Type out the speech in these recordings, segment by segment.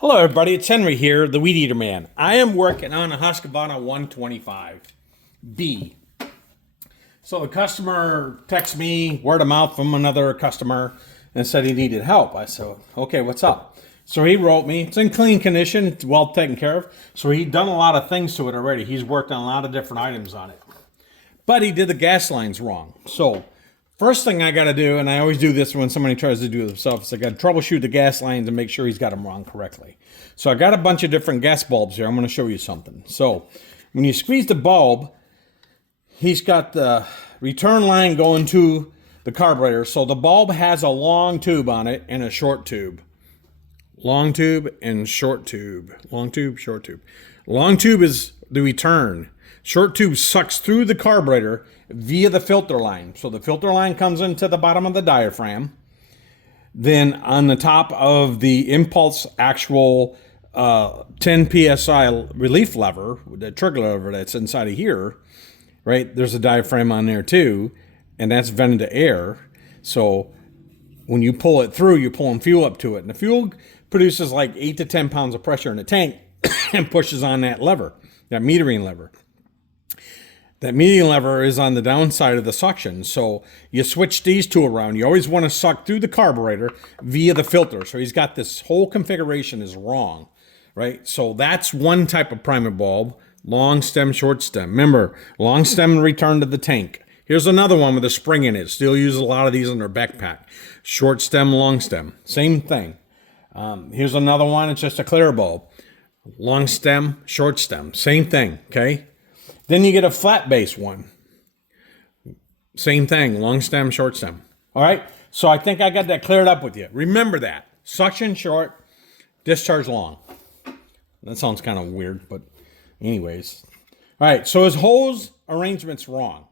Hello, everybody. It's Henry here, the Weed Eater Man. I am working on a Husqvarna 125B. So the customer texted me, word of mouth from another customer, and said he needed help. I said, okay, what's up? So he wrote me, it's in clean condition, it's well taken care of. So he'd done a lot of things to it already. He's worked on a lot of different items on it. But he did the gas lines wrong. So first thing I got to do, and I always do this when somebody tries to do it themselves, is I got to troubleshoot the gas lines and make sure he's got them wrong correctly. So I got a bunch of different gas bulbs here. I'm going to show you something. So when you squeeze the bulb, he's got the return line going to the carburetor. So the bulb has a long tube on it and a short tube. Long tube and short tube. Long tube, short tube. Long tube is the return. Short tube sucks through the carburetor via the filter line. So the filter line comes into the bottom of the diaphragm. Then on the top of the impulse actual 10 psi relief lever, the trigger lever that's inside of here, right? There's a diaphragm on there too, and that's vented to air. So when you pull it through, you're pulling fuel up to it. And the fuel produces like 8 to 10 pounds of pressure in the tank and pushes on that lever, that metering lever. That metering lever is on the downside of the suction. So you switch these two around. You always want to suck through the carburetor via the filter. So he's got this whole configuration is wrong, right? So that's one type of primer bulb, long stem, short stem. Remember, long stem return to the tank. Here's another one with a spring in it. Still use a lot of these in their backpack. Short stem, long stem, same thing. Here's another one. It's just a clear bulb. Long stem, short stem, same thing, okay? Then you get a flat base one. Same thing, long stem, short stem. All right, so I think I got that cleared up with you. Remember that. Suction short, discharge long. That sounds kind of weird, but anyways. All right, so his hose arrangement's wrong.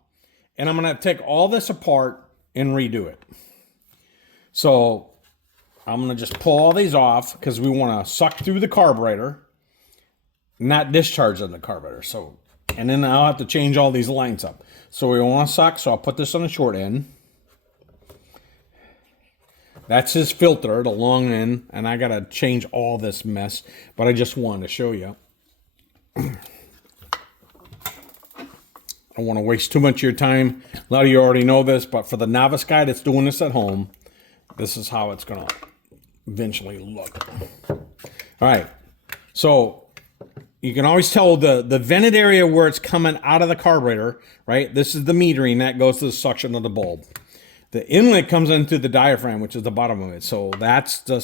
And I'm going to take all this apart and redo it. So I'm going to just pull all these off because we want to suck through the carburetor, not discharge on the carburetor. So, and then I'll have to change all these lines up. So we want to suck, so I'll put this on the short end. That's his filter, the long end, and I got to change all this mess, but I just wanted to show you. I don't want to waste too much of your time. A lot of you already know this, but for the novice guy that's doing this at home, this is how it's going to eventually look. All right, so you can always tell the vented area where it's coming out of the carburetor, right? This is the metering that goes to the suction of the bulb. The inlet comes into the diaphragm, which is the bottom of it. So that's the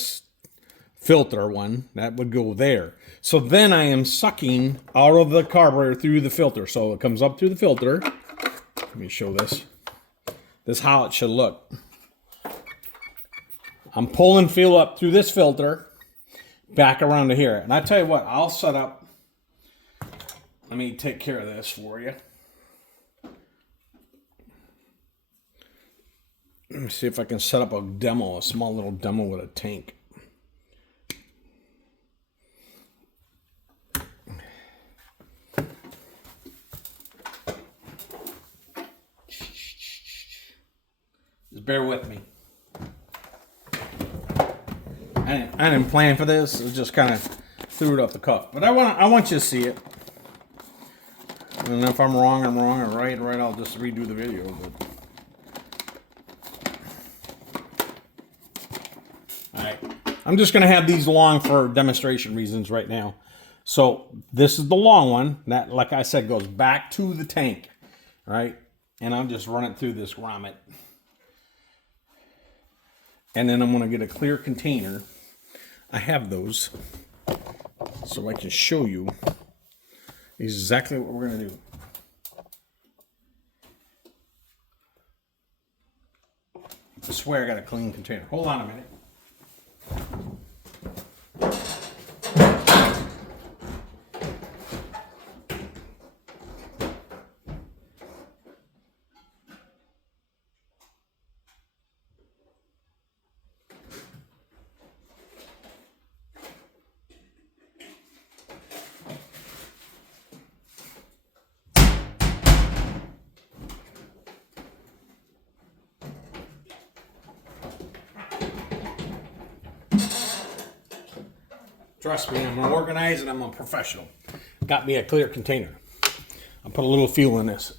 filter one. That would go there. So then I am sucking out of the carburetor through the filter. So it comes up through the filter. Let me show this. This is how it should look. I'm pulling fuel up through this filter back around to here. And I tell you what, I'll set up. Let me take care of this for you. Let me see if I can set up a demo, a small little demo with a tank. Just bear with me. I didn't plan for this. It just kind of threw it off the cuff. But I want you to see it. And if I'm wrong, I'm wrong. Or right, I'll just redo the video. But all right, I'm just gonna have these long for demonstration reasons right now. So this is the long one that, like I said, goes back to the tank, right? And I'll just run it through this grommet, and then I'm gonna get a clear container. I have those, so I can show you exactly what we're gonna do. I swear I got a clean container. Hold on a minute. Trust me, I'm organized and I'm a professional. Got me a clear container. I'll put a little fuel in this.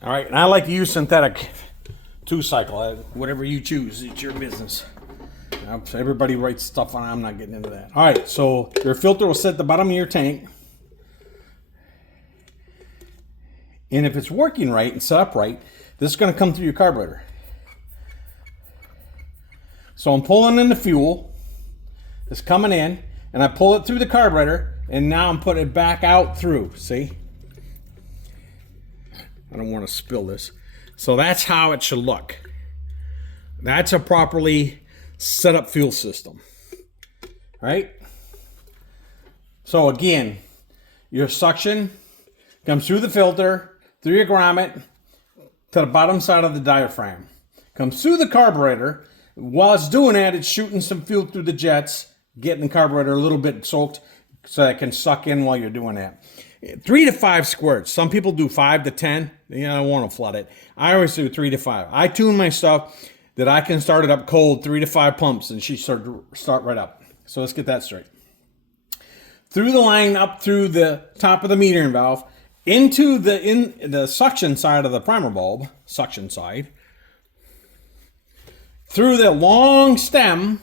All right, and I like to use synthetic 2-cycle. Whatever you choose, it's your business. Everybody writes stuff on it. I'm not getting into that. All right, so your filter will sit at the bottom of your tank. And if it's working right and set up right, this is going to come through your carburetor. So I'm pulling in the fuel. It's coming in, and I pull it through the carburetor, and now I'm putting it back out through. See? I don't want to spill this. So that's how it should look. That's a properly set up fuel system. Right? So again, your suction comes through the filter, through your grommet, to the bottom side of the diaphragm. Comes through the carburetor. While it's doing that, it's shooting some fuel through the jets, getting the carburetor a little bit soaked so that it can suck in while you're doing that. 3 to 5 squirts. Some people do 5 to 10. You know, I don't want to flood it. I always do 3 to 5. I tune my stuff that I can start it up cold, 3 to 5 pumps, and she start right up. So let's get that straight. Through the line, up through the top of the metering valve, into the suction side of the primer bulb, suction side, through the long stem,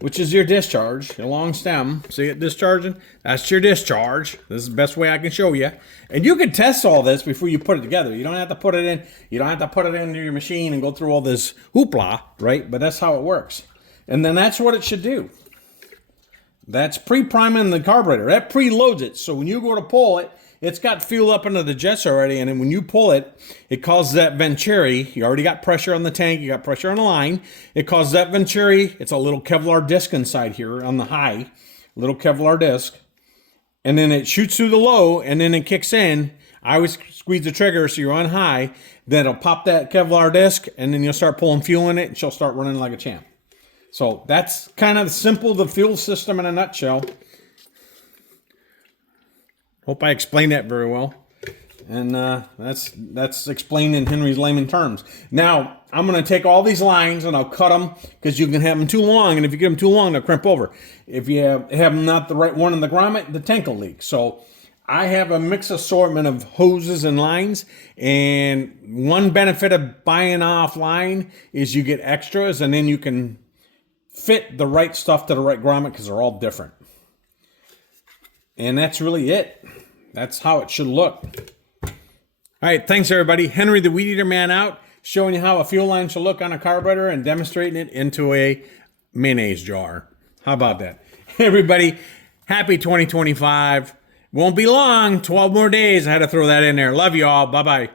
which is your discharge, your long stem. See it discharging? That's your discharge. This is the best way I can show you. And you can test all this before you put it together. You don't have to put it in. You don't have to put it into your machine and go through all this hoopla, right? But that's how it works. And then that's what it should do. That's pre-priming the carburetor. That preloads it. So when you go to pull it, it's got fuel up into the jets already, and then when you pull it, it causes that venturi. You already got pressure on the tank, you got pressure on the line. It causes that venturi. It's a little Kevlar disc inside here on the high, little Kevlar disc. And then it shoots through the low, and then it kicks in. I always squeeze the trigger so you're on high. Then it'll pop that Kevlar disc, and then you'll start pulling fuel in it, and she'll start running like a champ. So that's kind of simple, the fuel system in a nutshell. Hope I explained that very well. And that's explained in Henry's layman terms. Now, I'm going to take all these lines and I'll cut them because you can have them too long. And if you get them too long, they'll crimp over. If you have them not the right one in the grommet, the tank will leak. So I have a mixed assortment of hoses and lines. And one benefit of buying offline is you get extras and then you can fit the right stuff to the right grommet because they're all different. And that's really it. That's how it should look. All right, thanks everybody. Henry the Weed Eater Man out, showing you how a fuel line should look on a carburetor and demonstrating it into a mayonnaise jar. How about that? Everybody, happy 2025. Won't be long, 12 more days. I had to throw that in there. Love you all. Bye-bye.